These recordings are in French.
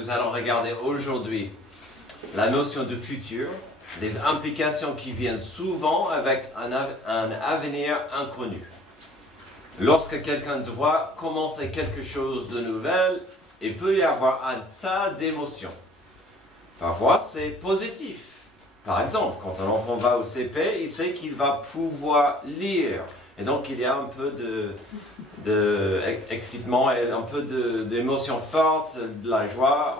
nous allons regarder aujourd'hui la notion de futur, des implications qui viennent souvent avec un avenir inconnu. Lorsque quelqu'un doit commencer quelque chose de nouvel, il peut y avoir un tas d'émotions. Parfois, c'est positif. Par exemple, quand un enfant va au CP, il sait qu'il va pouvoir lire. Et donc, il y a un peu d'excitement et un peu d'émotion forte, de la joie.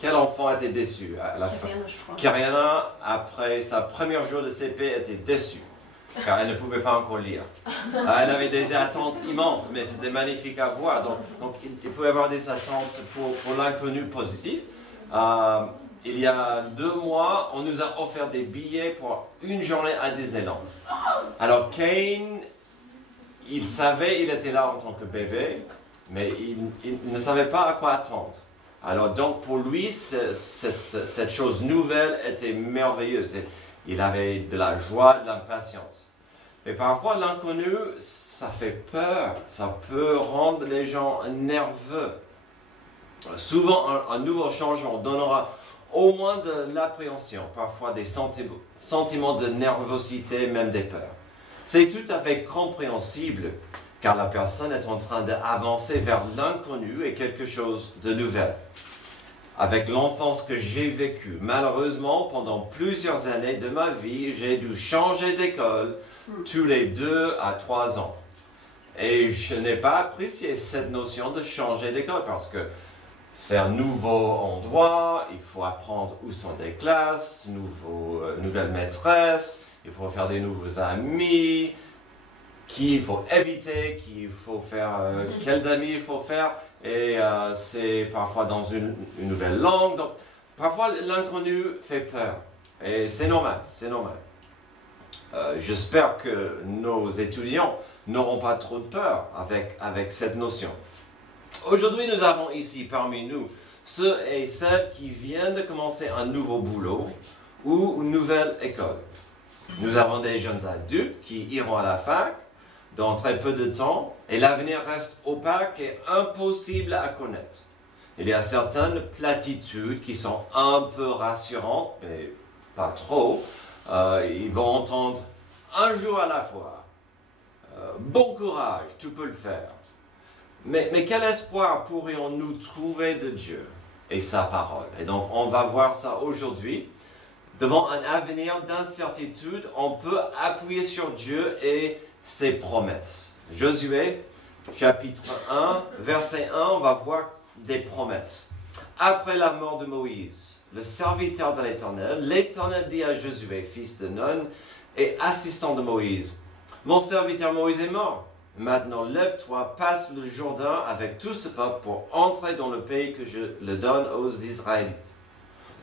Quel enfant était déçu à la fin? Kariana, je crois. Kariana, après sa première jour de CP, était déçue, car elle ne pouvait pas encore lire. Elle avait des attentes immenses, mais c'était magnifique à voir. Donc il pouvait y avoir des attentes pour l'inconnu positif. Il y a 2 mois, on nous a offert des billets pour une journée à Disneyland. Alors Kane, il savait, il était là en tant que bébé, mais il ne savait pas à quoi attendre. Alors donc pour lui, cette chose nouvelle était merveilleuse. Il avait de la joie, de l'impatience. Mais parfois l'inconnu, ça fait peur, ça peut rendre les gens nerveux. Souvent un nouveau changement donnera au moins de l'appréhension, parfois des sentiments de nervosité, même des peurs. C'est tout à fait compréhensible, car la personne est en train d'avancer vers l'inconnu et quelque chose de nouvel. Avec l'enfance que j'ai vécue, malheureusement, pendant plusieurs années de ma vie, j'ai dû changer d'école tous les 2 à 3 ans. Et je n'ai pas apprécié cette notion de changer d'école parce que c'est un nouveau endroit, il faut apprendre où sont les classes, nouvelles maîtresses, il faut faire des nouveaux amis, qui il faut éviter, quels amis il faut faire, et c'est parfois dans une nouvelle langue. Donc, parfois l'inconnu fait peur, et c'est normal, c'est normal. J'espère que nos étudiants n'auront pas trop de peur avec cette notion. Aujourd'hui, nous avons ici parmi nous ceux et celles qui viennent de commencer un nouveau boulot ou une nouvelle école. Nous avons des jeunes adultes qui iront à la fac dans très peu de temps et l'avenir reste opaque et impossible à connaître. Il y a certaines platitudes qui sont un peu rassurantes, mais pas trop. Ils vont entendre un jour à la fois. Bon courage, tu peux le faire. Mais quel espoir pourrions-nous trouver de Dieu et sa parole? Et donc, on va voir ça aujourd'hui. Devant un avenir d'incertitude, on peut appuyer sur Dieu et ses promesses. Josué, chapitre 1, verset 1, on va voir des promesses. Après la mort de Moïse, le serviteur de l'Éternel, l'Éternel dit à Josué, fils de Nun et assistant de Moïse, « Mon serviteur Moïse est mort. Maintenant, lève-toi, passe le Jourdain avec tout ce peuple pour entrer dans le pays que je le donne aux Israélites.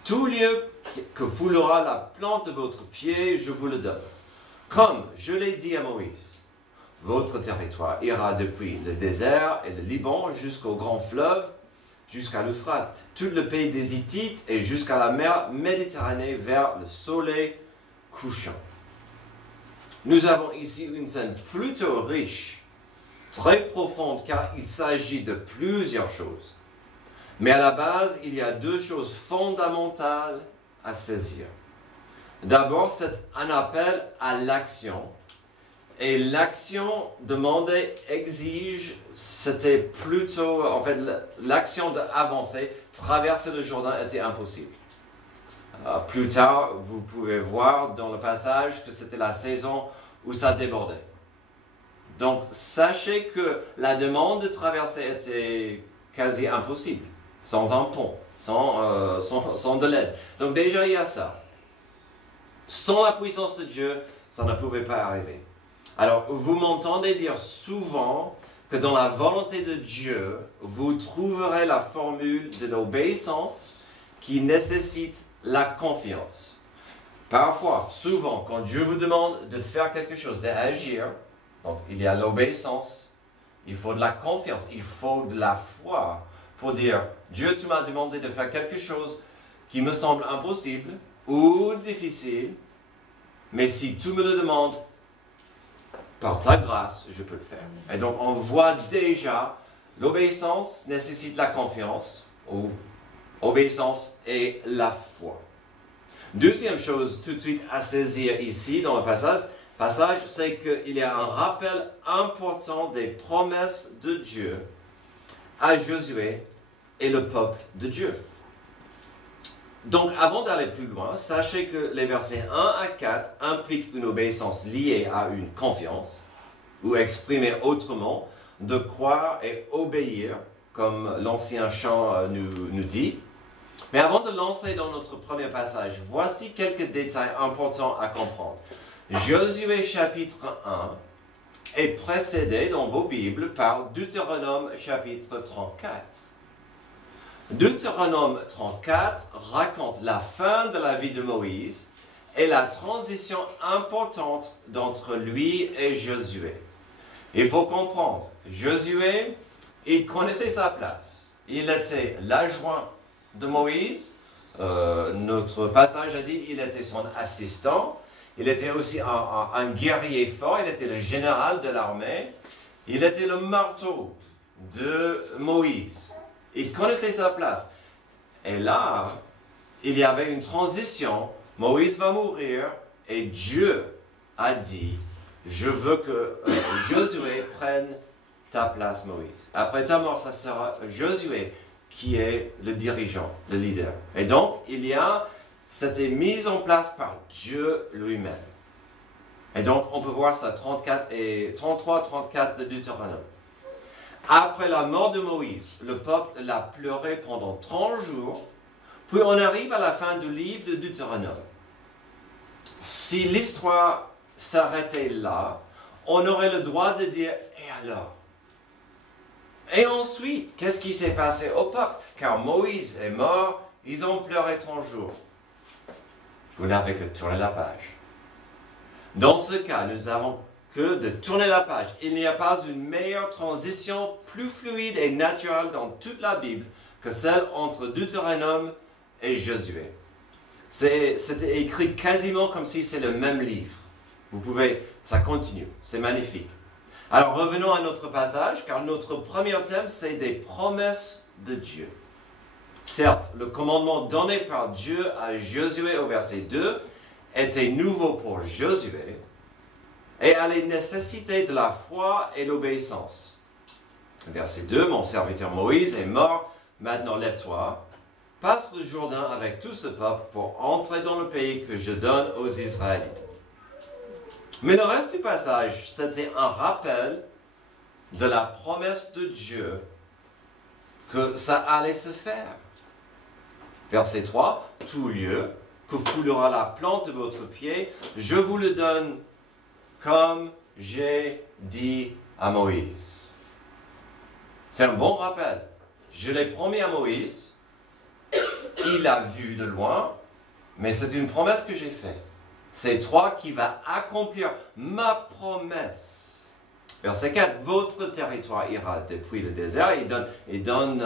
Tout lieu que foulera la plante de votre pied, je vous le donne. Comme je l'ai dit à Moïse, votre territoire ira depuis le désert et le Liban jusqu'au grand fleuve, jusqu'à l'Euphrate, tout le pays des Hittites et jusqu'à la mer Méditerranée vers le soleil couchant. » Nous avons ici une scène plutôt riche, très profonde, car il s'agit de plusieurs choses. Mais à la base, il y a 2 choses fondamentales à saisir. D'abord, c'est un appel à l'action. Et l'action demandée exige, c'était plutôt, en fait, l'action d'avancer, traverser le Jourdain était impossible. Plus tard, vous pouvez voir dans le passage que c'était la saison où ça débordait. Donc, sachez que la demande de traverser était quasi impossible, sans un pont, sans de l'aide. Donc déjà, il y a ça. Sans la puissance de Dieu, ça ne pouvait pas arriver. Alors, vous m'entendez dire souvent que dans la volonté de Dieu, vous trouverez la formule de l'obéissance qui nécessite la confiance. Parfois, souvent, quand Dieu vous demande de faire quelque chose, d'agir, donc il y a l'obéissance, il faut de la confiance, il faut de la foi pour dire, Dieu, tu m'as demandé de faire quelque chose qui me semble impossible ou difficile, mais si tu me le demandes, par ta grâce, je peux le faire. Et donc, on voit déjà l'obéissance nécessite la confiance, ou obéissance et la foi. Deuxième chose tout de suite à saisir ici dans le passage, c'est qu'il y a un rappel important des promesses de Dieu à Josué et le peuple de Dieu. Donc, avant d'aller plus loin, sachez que les versets 1 à 4 impliquent une obéissance liée à une confiance, ou exprimée autrement, de croire et obéir, comme l'ancien chant nous dit. Mais avant de lancer dans notre premier passage, voici quelques détails importants à comprendre. Josué chapitre 1 est précédé dans vos Bibles par Deutéronome chapitre 34. Deutéronome 34 raconte la fin de la vie de Moïse et la transition importante d'entre lui et Josué. Il faut comprendre, Josué, il connaissait sa place. Il était l'adjoint de Moïse. Notre passage a dit qu'il était son assistant. Il était aussi un guerrier fort. Il était le général de l'armée. Il était le marteau de Moïse. Il connaissait sa place. Et là, il y avait une transition. Moïse va mourir et Dieu a dit, je veux que Josué prenne ta place, Moïse. Après ta mort, ça sera Josué qui est le dirigeant, le leader. Et donc, c'était mis en place par Dieu lui-même. Et donc, on peut voir ça 33-34 de Deutéronome. Après la mort de Moïse, le peuple l'a pleuré pendant 30 jours, puis on arrive à la fin du livre de Deutéronome. Si l'histoire s'arrêtait là, on aurait le droit de dire, et alors? Et ensuite, qu'est-ce qui s'est passé au peuple? Car Moïse est mort, ils ont pleuré 30 jours. Vous n'avez que tourné la page. Dans ce cas, nous avons que de tourner la page. Il n'y a pas une meilleure transition, plus fluide et naturelle dans toute la Bible que celle entre Deutéronome et Josué. C'était écrit quasiment comme si c'est le même livre. Ça continue, c'est magnifique. Alors revenons à notre passage, car notre premier thème, c'est des promesses de Dieu. Certes, le commandement donné par Dieu à Josué au verset 2 était nouveau pour Josué et allait nécessiter de la foi et l'obéissance. Verset 2, mon serviteur Moïse est mort, maintenant lève-toi, passe le Jourdain avec tout ce peuple pour entrer dans le pays que je donne aux Israélites. Mais le reste du passage, c'était un rappel de la promesse de Dieu que ça allait se faire. Verset 3, tout lieu que foulera la plante de votre pied, je vous le donne comme j'ai dit à Moïse. C'est un bon rappel. Je l'ai promis à Moïse, il l'a vu de loin, mais c'est une promesse que j'ai faite. C'est toi qui vas accomplir ma promesse. Verset 4, votre territoire ira depuis le désert. Il donne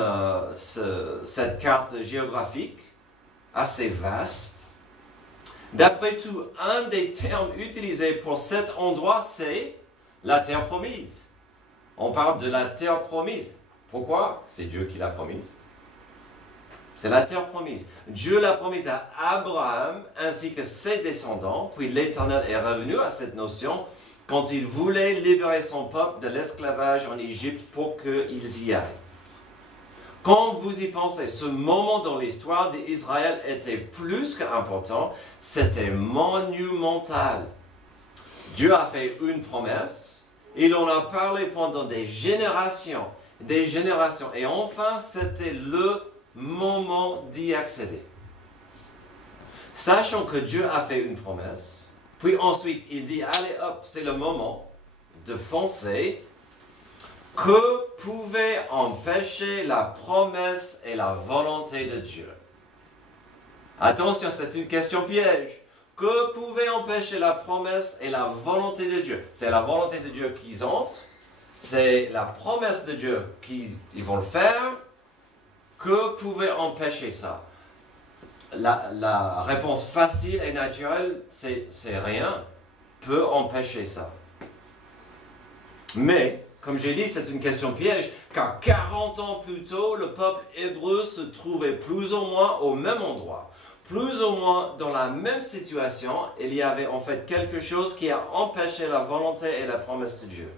cette carte géographique assez vaste. D'après tout, un des termes utilisés pour cet endroit, c'est la terre promise. On parle de la terre promise. Pourquoi? C'est Dieu qui l'a promise. C'est la terre promise. Dieu l'a promise à Abraham ainsi que ses descendants, puis l'Éternel est revenu à cette notion quand il voulait libérer son peuple de l'esclavage en Égypte pour qu'ils y aillent. Quand vous y pensez, ce moment dans l'histoire d'Israël était plus qu'important, c'était monumental. Dieu a fait une promesse, il en a parlé pendant des générations, et enfin c'était le moment d'y accéder. Sachant que Dieu a fait une promesse, puis ensuite il dit, allez hop, c'est le moment de foncer. Que pouvait empêcher la promesse et la volonté de Dieu? Attention, c'est une question piège. Que pouvait empêcher la promesse et la volonté de Dieu? C'est la volonté de Dieu qu'ils entrent, c'est la promesse de Dieu qu'ils vont le faire. Que pouvait empêcher ça? La réponse facile et naturelle, c'est rien peut empêcher ça. Mais comme j'ai dit, c'est une question piège, car 40 ans plus tôt, le peuple hébreu se trouvait plus ou moins au même endroit. Plus ou moins dans la même situation, il y avait en fait quelque chose qui a empêché la volonté et la promesse de Dieu.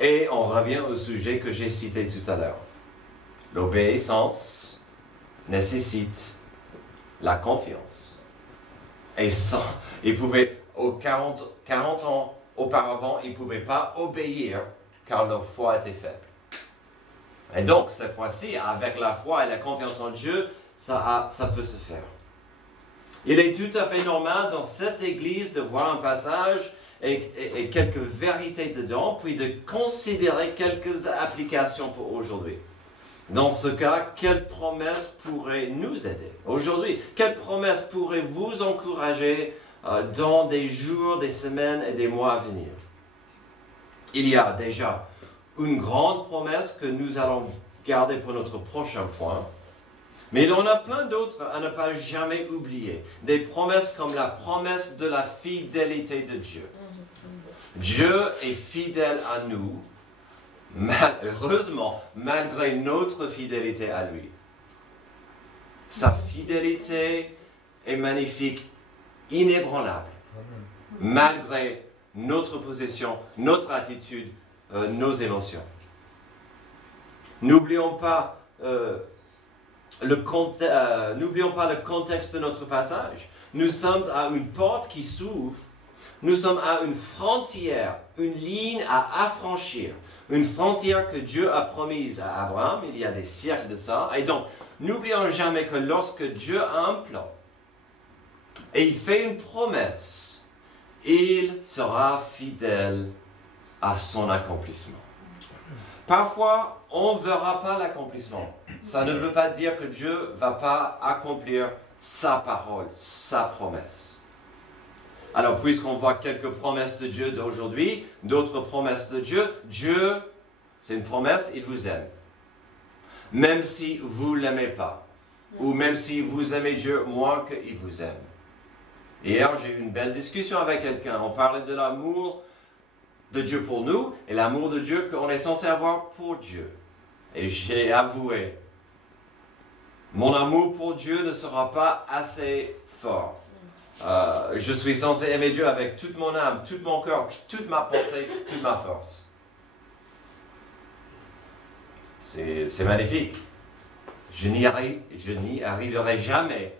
Et on revient au sujet que j'ai cité tout à l'heure. L'obéissance nécessite la confiance. Et ça, il pouvait, aux 40 ans auparavant, ils ne pouvaient pas obéir car leur foi était faible. Et donc, cette fois-ci, avec la foi et la confiance en Dieu, ça peut se faire. Il est tout à fait normal dans cette église de voir un passage et quelques vérités dedans, puis de considérer quelques applications pour aujourd'hui. Dans ce cas, quelle promesse pourrait nous aider aujourd'hui? Quelle promesse pourrait vous encourager dans des jours, des semaines et des mois à venir? Il y a déjà une grande promesse que nous allons garder pour notre prochain point. Mais il y en a plein d'autres à ne pas jamais oublier. Des promesses comme la promesse de la fidélité de Dieu. Dieu est fidèle à nous, malheureusement, malgré notre fidélité à lui. Sa fidélité est magnifique, inébranlable, malgré notre position, notre attitude, nos émotions. N'oublions pas le contexte de notre passage. Nous sommes à une porte qui s'ouvre. Nous sommes à une frontière, une ligne à affranchir. Une frontière que Dieu a promise à Abraham, il y a des siècles de ça. Et donc, n'oublions jamais que lorsque Dieu a un plan et il fait une promesse, il sera fidèle à son accomplissement. Parfois, on ne verra pas l'accomplissement. Ça ne veut pas dire que Dieu ne va pas accomplir sa parole, sa promesse. Alors, puisqu'on voit quelques promesses de Dieu d'aujourd'hui, d'autres promesses de Dieu, Dieu, c'est une promesse, il vous aime. Même si vous ne l'aimez pas, ou même si vous aimez Dieu moins qu'il vous aime. Hier, j'ai eu une belle discussion avec quelqu'un. On parlait de l'amour de Dieu pour nous et l'amour de Dieu qu'on est censé avoir pour Dieu. Et j'ai avoué, mon amour pour Dieu ne sera pas assez fort. Je suis censé aimer Dieu avec toute mon âme, tout mon cœur, toute ma pensée, toute ma force. C'est magnifique. Je n'y arriverai jamais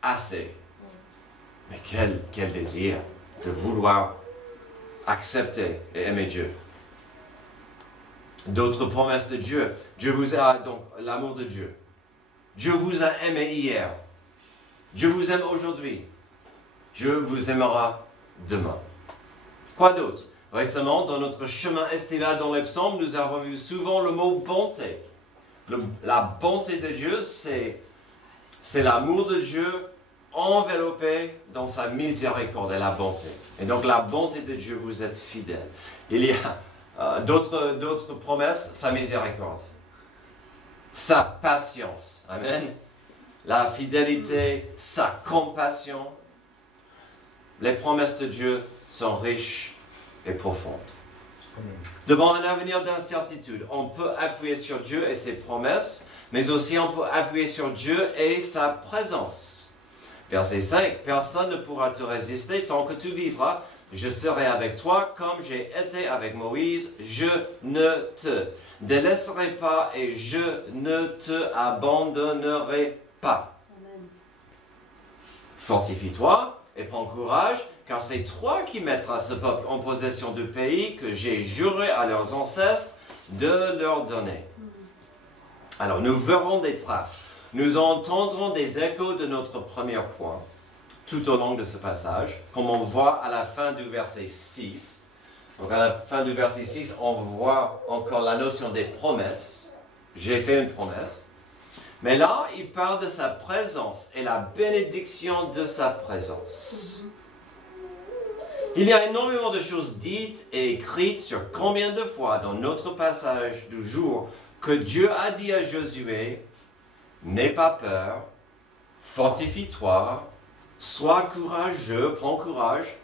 assez. Mais quel désir de vouloir accepter et aimer Dieu. D'autres promesses de Dieu. Dieu vous a, donc, l'amour de Dieu. Dieu vous a aimé hier. Dieu vous aime aujourd'hui. Dieu vous aimera demain. Quoi d'autre? Récemment, dans notre chemin estival dans les psaumes, nous avons vu souvent le mot bonté. La bonté de Dieu, c'est l'amour de Dieu enveloppé dans sa miséricorde et la bonté. Et donc la bonté de Dieu, vous êtes fidèle. Il y a d'autres promesses, sa miséricorde, sa patience. Amen. La fidélité, sa compassion. Les promesses de Dieu sont riches et profondes. Devant un avenir d'incertitude, on peut appuyer sur Dieu et ses promesses, mais aussi on peut appuyer sur Dieu et sa présence. Verset 5, « Personne ne pourra te résister tant que tu vivras. Je serai avec toi comme j'ai été avec Moïse. Je ne te délaisserai pas et je ne te abandonnerai pas. » Fortifie-toi et prends courage, car c'est toi qui mettras ce peuple en possession du pays que j'ai juré à leurs ancêtres de leur donner. Alors, nous verrons des traces. Nous entendrons des échos de notre premier point tout au long de ce passage, comme on voit à la fin du verset 6. Donc, à la fin du verset 6, on voit encore la notion des promesses. J'ai fait une promesse. Mais là, il parle de sa présence et la bénédiction de sa présence. Il y a énormément de choses dites et écrites sur combien de fois dans notre passage du jour que Dieu a dit à Josué, « N'aie pas peur, fortifie-toi, sois courageux, prends courage,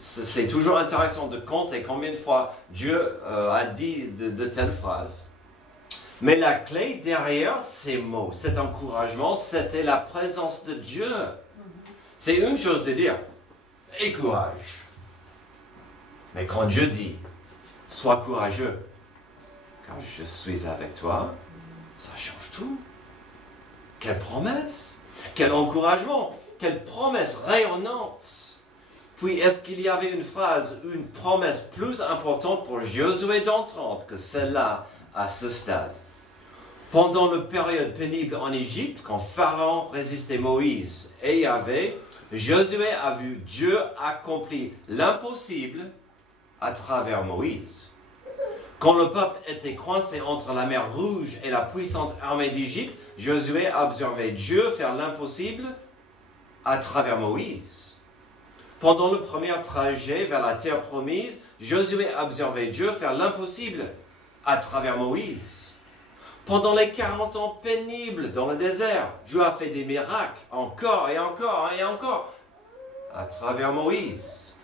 c'est toujours intéressant de compter combien de fois Dieu a dit de telles phrases. Mais la clé derrière ces mots, cet encouragement, c'était la présence de Dieu. C'est une chose de dire, aie courage. Mais quand Dieu dit, sois courageux, car je suis avec toi, ça change tout. Quelle promesse, quel encouragement, quelle promesse rayonnante. Puis est-ce qu'il y avait une phrase, une promesse plus importante pour Josué d'entendre que celle-là à ce stade? Pendant la période pénible en Égypte, quand Pharaon résistait Moïse et Yahvé, Josué a vu Dieu accomplir l'impossible à travers Moïse. Quand le peuple était coincé entre la mer Rouge et la puissante armée d'Égypte, Josué a observé Dieu faire l'impossible à travers Moïse. Pendant le premier trajet vers la terre promise, Josué a observé Dieu faire l'impossible à travers Moïse. Pendant les 40 ans pénibles dans le désert, Dieu a fait des miracles encore et encore et encore à travers Moïse.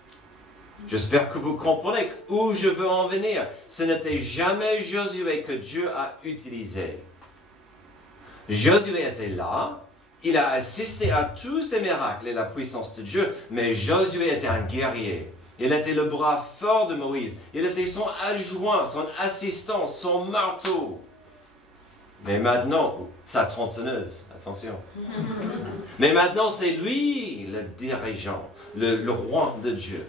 J'espère que vous comprenez où je veux en venir. Ce n'était jamais Josué que Dieu a utilisé. Josué était là, il a assisté à tous ces miracles et la puissance de Dieu, mais Josué était un guerrier. Il était le bras fort de Moïse. Il était son adjoint, son assistant, son marteau. Mais maintenant, sa tronçonneuse, attention. Mais maintenant, c'est lui le dirigeant, le roi de Dieu.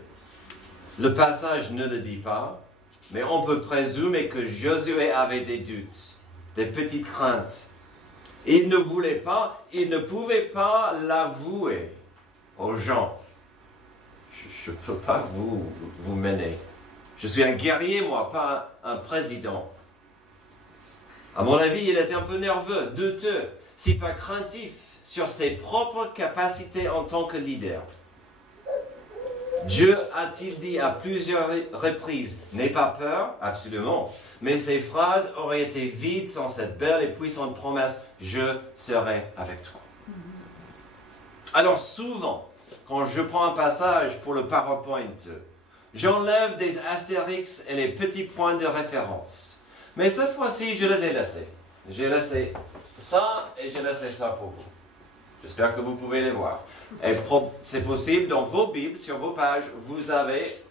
Le passage ne le dit pas, mais on peut présumer que Josué avait des doutes, des petites craintes. Il ne voulait pas, il ne pouvait pas l'avouer aux gens. Je ne peux pas vous mener. Je suis un guerrier, moi, pas un président. À mon avis, il était un peu nerveux, douteux, si pas craintif sur ses propres capacités en tant que leader. Dieu a-t-il dit à plusieurs reprises, « N'aie pas peur » Absolument. Mais ces phrases auraient été vides sans cette belle et puissante promesse, « Je serai avec toi ». Alors souvent, quand je prends un passage pour le PowerPoint, j'enlève des astérix et les petits points de référence. Mais cette fois-ci, je les ai laissés. J'ai laissé ça et j'ai laissé ça pour vous. J'espère que vous pouvez les voir. Et c'est possible, dans vos Bibles, sur vos pages, vous avez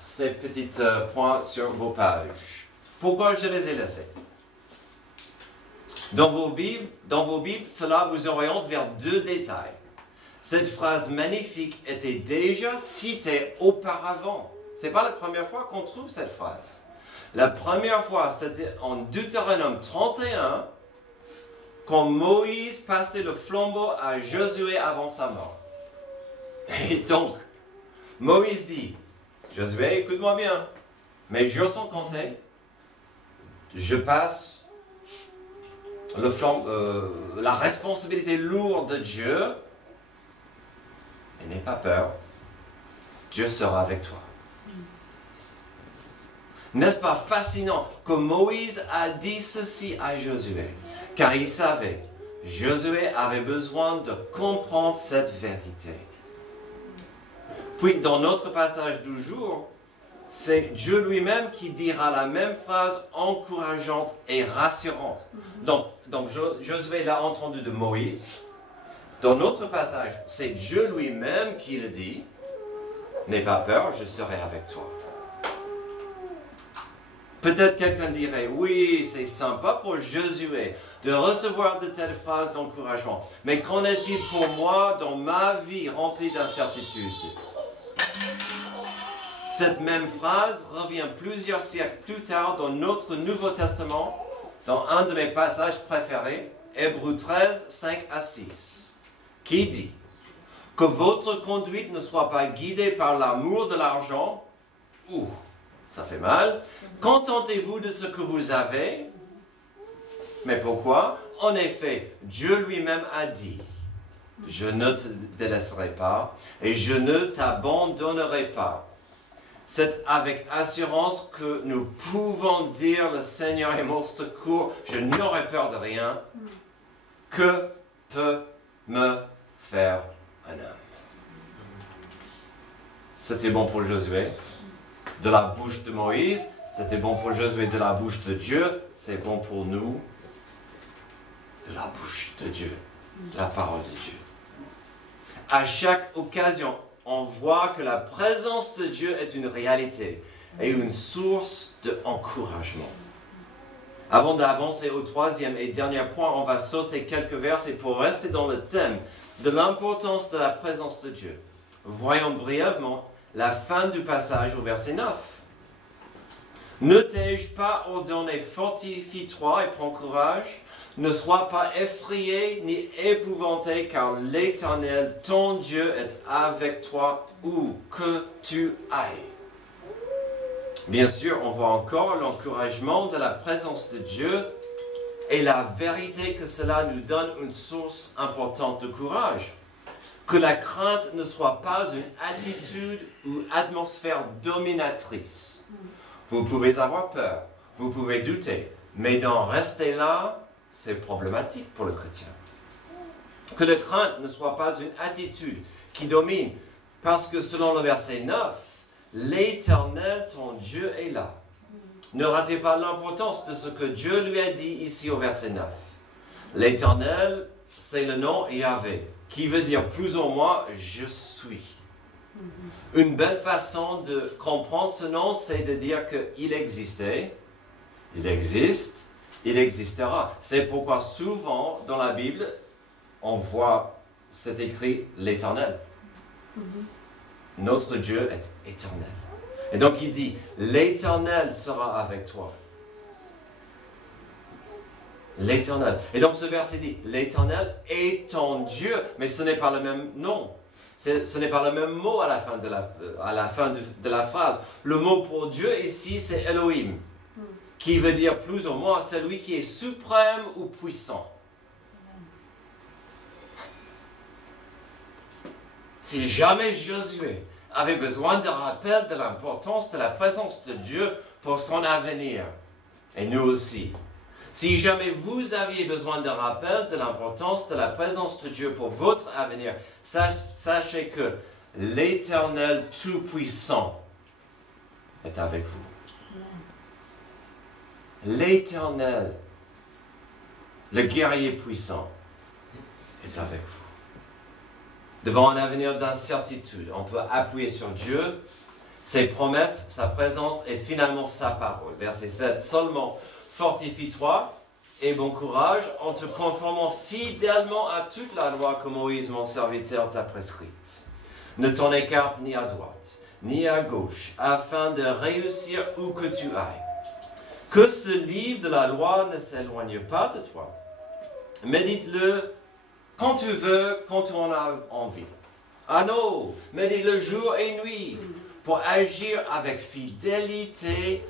ces petits points sur vos pages. Pourquoi je les ai laissés? Dans vos Bibles, cela vous oriente vers deux détails. Cette phrase magnifique était déjà citée auparavant. Ce n'est pas la première fois qu'on trouve cette phrase. La première fois, c'était en Deutéronome 31, quand Moïse passait le flambeau à Josué avant sa mort. Et donc, Moïse dit, Josué, écoute-moi bien, mes jours sont comptés, je passe la responsabilité lourde de Dieu, et n'aie pas peur, Dieu sera avec toi. N'est-ce pas fascinant que Moïse a dit ceci à Josué? Car il savait, Josué avait besoin de comprendre cette vérité. Puis dans notre passage du jour, c'est Dieu lui-même qui dira la même phrase encourageante et rassurante. Donc Josué l'a entendu de Moïse. Dans notre passage, c'est Dieu lui-même qui le dit. N'aie pas peur, je serai avec toi. Peut-être quelqu'un dirait, oui, c'est sympa pour Josué de recevoir de telles phrases d'encouragement. Mais qu'en est-il pour moi dans ma vie remplie d'incertitudes? Cette même phrase revient plusieurs siècles plus tard dans notre Nouveau Testament, dans un de mes passages préférés, Hébreux 13, 5 à 6, qui dit « Que votre conduite ne soit pas guidée par l'amour de l'argent, ou, ça fait mal, contentez-vous de ce que vous avez. » Mais pourquoi? En effet, Dieu lui-même a dit « Je ne te délaisserai pas et je ne t'abandonnerai pas. » C'est avec assurance que nous pouvons dire « Le Seigneur est mon secours, je n'aurai peur de rien. » Que peut me faire un homme? c'était bon pour Josué. De la bouche de Moïse, c'était bon pour Josué. De la bouche de Dieu, c'est bon pour nous. De la bouche de Dieu, la parole de Dieu. À chaque occasion, on voit que la présence de Dieu est une réalité et une source d'encouragement. Avant d'avancer au troisième et dernier point, on va sauter quelques versets pour rester dans le thème de l'importance de la présence de Dieu. Voyons brièvement la fin du passage au verset 9. Ne t'ai-je pas ordonné, fortifie-toi et prends courage, ne sois pas effrayé ni épouvanté, car l'Éternel, ton Dieu, est avec toi où que tu ailles. Bien sûr, on voit encore l'encouragement de la présence de Dieu et la vérité que cela nous donne une source importante de courage. Que la crainte ne soit pas une attitude ou atmosphère dominatrice. Vous pouvez avoir peur, vous pouvez douter, mais d'en rester là, c'est problématique pour le chrétien. Que la crainte ne soit pas une attitude qui domine, parce que selon le verset 9, l'Éternel, ton Dieu, est là. Ne ratez pas l'importance de ce que Dieu lui a dit ici au verset 9. L'Éternel, c'est le nom Yahvé, qui veut dire plus ou moins « je suis ». Une belle façon de comprendre ce nom, c'est de dire qu'il existait, il existe, il existera. C'est pourquoi souvent dans la Bible, on voit c'est écrit l'Éternel. Notre Dieu est éternel. Et donc il dit, l'Éternel sera avec toi. L'Éternel. Et donc ce verset dit, l'Éternel est ton Dieu, mais ce n'est pas le même nom. Ce n'est pas le même mot à la fin de la phrase. Le mot pour Dieu ici, c'est Elohim, qui veut dire plus ou moins celui qui est suprême ou puissant. Si jamais Josué avait besoin de rappel de l'importance de la présence de Dieu pour son avenir, et nous aussi, si jamais vous aviez besoin de rappel de l'importance de la présence de Dieu pour votre avenir, sachez que l'Éternel Tout-Puissant est avec vous. L'Éternel, le guerrier puissant, est avec vous. Devant un avenir d'incertitude, on peut appuyer sur Dieu, ses promesses, sa présence et finalement sa parole. Verset 7, seulement fortifie-toi et bon courage en te conformant fidèlement à toute la loi que Moïse, mon serviteur, t'a prescrite. Ne t'en écarte ni à droite, ni à gauche, afin de réussir où que tu ailles. Que ce livre de la loi ne s'éloigne pas de toi. Médite-le quand tu veux, quand tu en as envie. Ah non, médite-le jour et nuit pour agir avec fidélité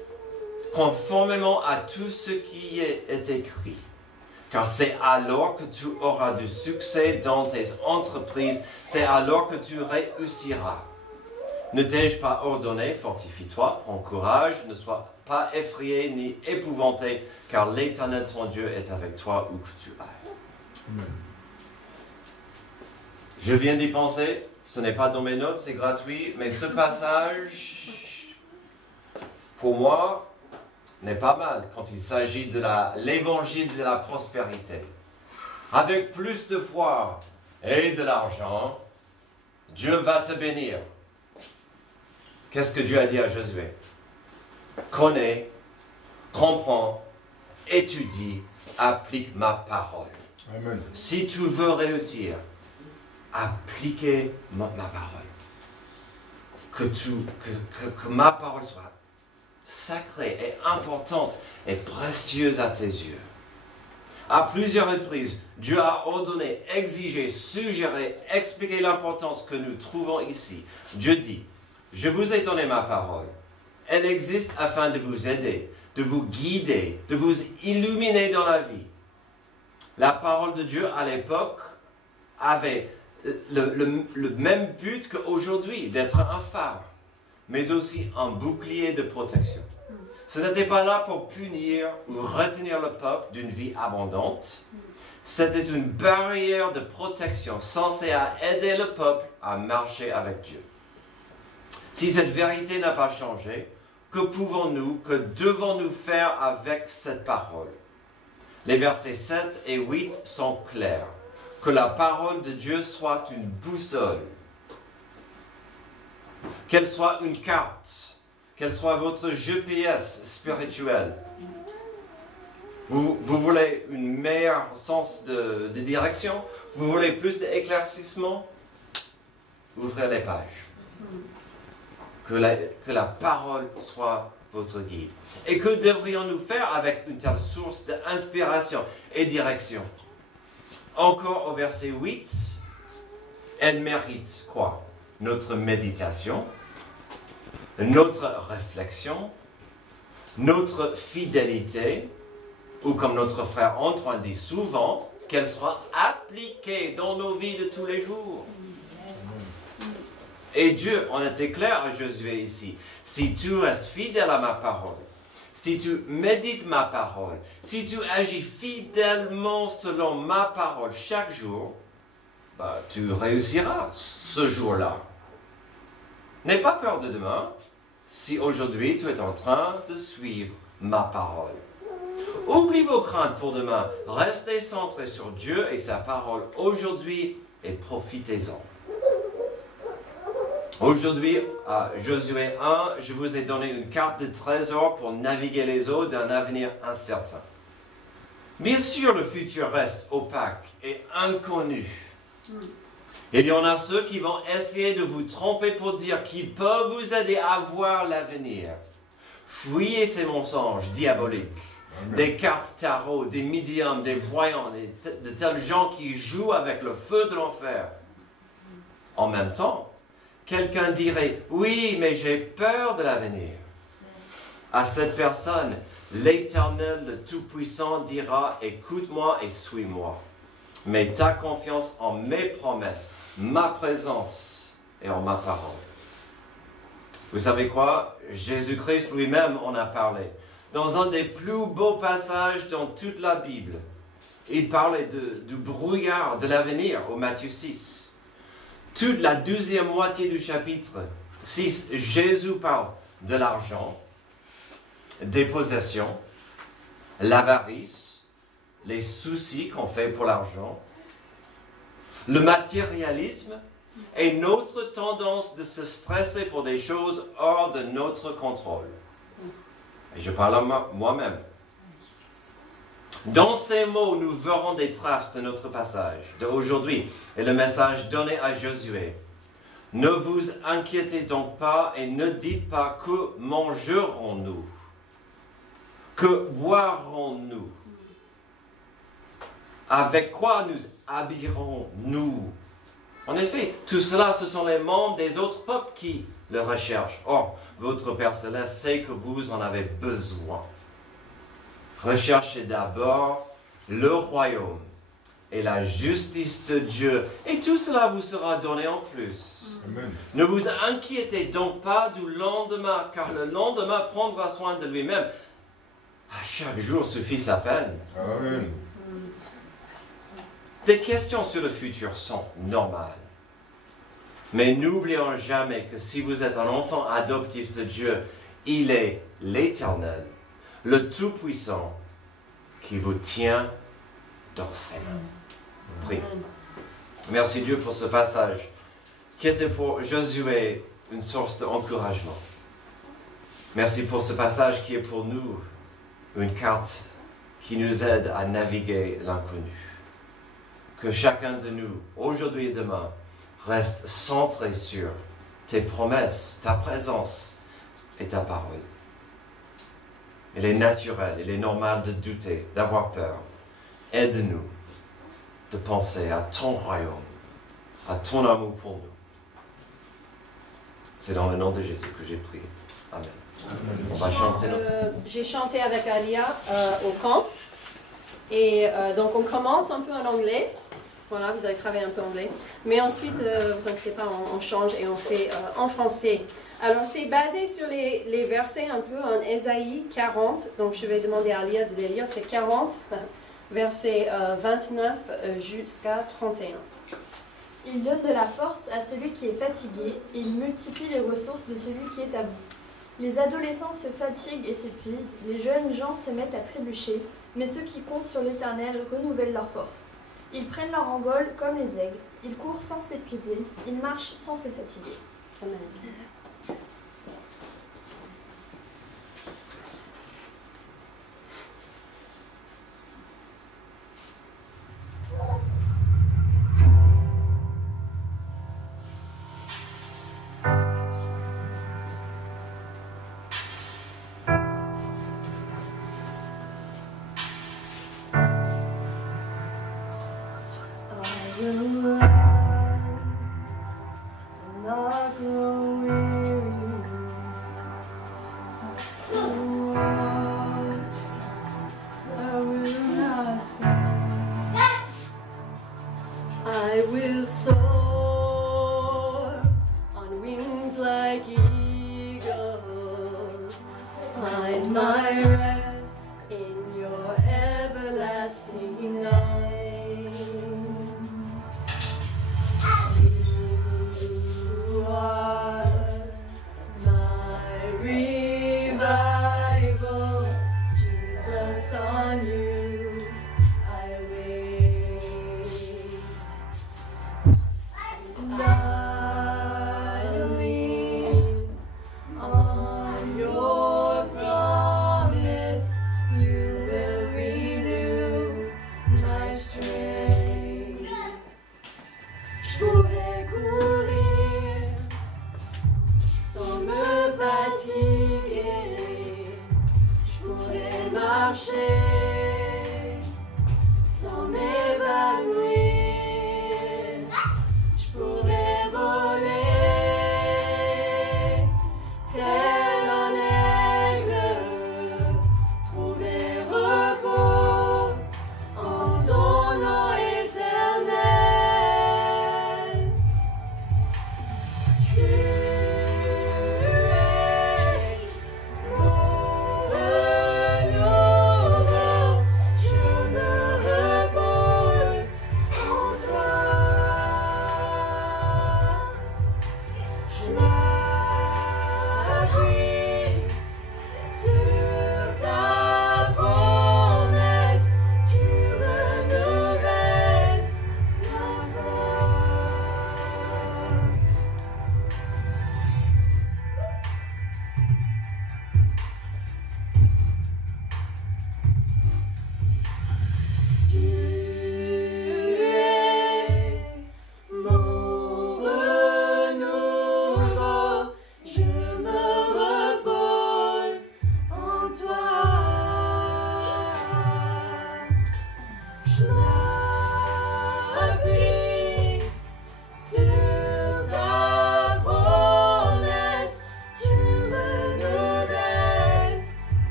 conformément à tout ce qui est écrit. Car c'est alors que tu auras du succès dans tes entreprises, c'est alors que tu réussiras. Ne t'ai-je pas ordonné, fortifie-toi, prends courage, ne sois pas effrayé ni épouvanté, car l'Éternel ton Dieu est avec toi où que tu ailles. Amen. Je viens d'y penser, ce n'est pas dans mes notes, c'est gratuit, mais ce passage, pour moi, n'est pas mal quand il s'agit de l'évangile de la prospérité. Avec plus de foi et de l'argent, Dieu va te bénir. Qu'est-ce que Dieu a dit à Josué? Connais, comprends, étudie, applique ma parole. Amen. Si tu veux réussir, appliquez ma parole. Que ma parole soit sacrée et importante et précieuse à tes yeux. À plusieurs reprises, Dieu a ordonné, exigé, suggéré, expliqué l'importance que nous trouvons ici. Dieu dit, je vous ai donné ma parole. Elle existe afin de vous aider, de vous guider, de vous illuminer dans la vie. La parole de Dieu à l'époque avait le même but qu'aujourd'hui, d'être un phare, mais aussi un bouclier de protection. Ce n'était pas là pour punir ou retenir le peuple d'une vie abondante. C'était une barrière de protection censée aider le peuple à marcher avec Dieu. Si cette vérité n'a pas changé, que pouvons-nous, que devons-nous faire avec cette parole? Les versets 7 et 8 sont clairs. Que la parole de Dieu soit une boussole, qu'elle soit une carte, qu'elle soit votre GPS spirituel. Vous voulez une meilleure sens de direction? Vous voulez plus d'éclaircissement? Ouvrez les pages. Que la parole soit votre guide. Et que devrions-nous faire avec une telle source d'inspiration et direction? Encore au verset 8, elle mérite quoi? Notre méditation, notre réflexion, notre fidélité, ou comme notre frère Antoine dit souvent, qu'elle soit appliquée dans nos vies de tous les jours. Et Dieu en était clair à Josué ici. Si tu restes fidèle à ma parole, si tu médites ma parole, si tu agis fidèlement selon ma parole chaque jour, tu réussiras ce jour-là. N'aie pas peur de demain si aujourd'hui tu es en train de suivre ma parole. Oublie vos craintes pour demain. Restez centrés sur Dieu et sa parole aujourd'hui et profitez-en. Aujourd'hui, à Josué 1, je vous ai donné une carte de trésor pour naviguer les eaux d'un avenir incertain. Bien sûr, le futur reste opaque et inconnu. Il y en a ceux qui vont essayer de vous tromper pour dire qu'ils peuvent vous aider à voir l'avenir. Fuyez ces mensonges diaboliques. Amen. Des cartes tarot, des médiums, des voyants, de tels gens qui jouent avec le feu de l'enfer. En même temps, quelqu'un dirait, oui, mais j'ai peur de l'avenir. À cette personne, l'Éternel, le Tout-Puissant, dira, écoute-moi et suis-moi. Mets ta confiance en mes promesses, ma présence et en ma parole. Vous savez quoi? Jésus-Christ lui-même en a parlé. Dans un des plus beaux passages dans toute la Bible, il parlait du brouillard de l'avenir au Matthieu 6. Toute la 12e moitié du chapitre 6, Jésus parle de l'argent, des possessions, l'avarice, les soucis qu'on fait pour l'argent, le matérialisme et notre tendance de se stresser pour des choses hors de notre contrôle. Et je parle à moi-même. Dans ces mots, nous verrons des traces de notre passage d'aujourd'hui et le message donné à Josué. Ne vous inquiétez donc pas et ne dites pas que mangerons-nous, que boirons-nous, avec quoi nous habillerons-nous. En effet, tout cela, ce sont les membres des autres peuples qui le recherchent. Or, votre Père Céleste sait que vous en avez besoin. Recherchez d'abord le royaume et la justice de Dieu, et tout cela vous sera donné en plus. Amen. Ne vous inquiétez donc pas du lendemain, car le lendemain prendra soin de lui-même. À chaque jour suffit sa peine. Amen. Des questions sur le futur sont normales. Mais n'oublions jamais que si vous êtes un enfant adoptif de Dieu, il est l'Éternel, le Tout-Puissant, qui vous tient dans ses mains. Prions. Merci Dieu pour ce passage qui était pour Josué une source d'encouragement. Merci pour ce passage qui est pour nous une carte qui nous aide à naviguer l'inconnu. Que chacun de nous, aujourd'hui et demain, reste centré sur tes promesses, ta présence et ta parole. Il est naturel, il est normal de douter, d'avoir peur. Aide-nous de penser à ton royaume, à ton amour pour nous. C'est dans le nom de Jésus que j'ai prié. Amen. On va chanter notre... J'ai chanté avec Alia au camp. Et donc on commence un peu en anglais. Voilà, vous allez travailler un peu anglais. Mais ensuite, vous inquiétez pas, on change et on fait en français. Alors, c'est basé sur les versets un peu en Ésaïe 40. Donc, je vais demander à Alia de les lire. C'est 40, versets 29 jusqu'à 31. Il donne de la force à celui qui est fatigué et il multiplie les ressources de celui qui est à bout. Les adolescents se fatiguent et s'épuisent, les jeunes gens se mettent à trébucher, mais ceux qui comptent sur l'Éternel renouvellent leurs forces. Ils prennent leur envol comme les aigles, ils courent sans s'épuiser, ils marchent sans se fatiguer. Amen. I will run, not grow weary. I will walk, I will not faint. I will soar on wings like eagles. Find my rest in your everlasting arms.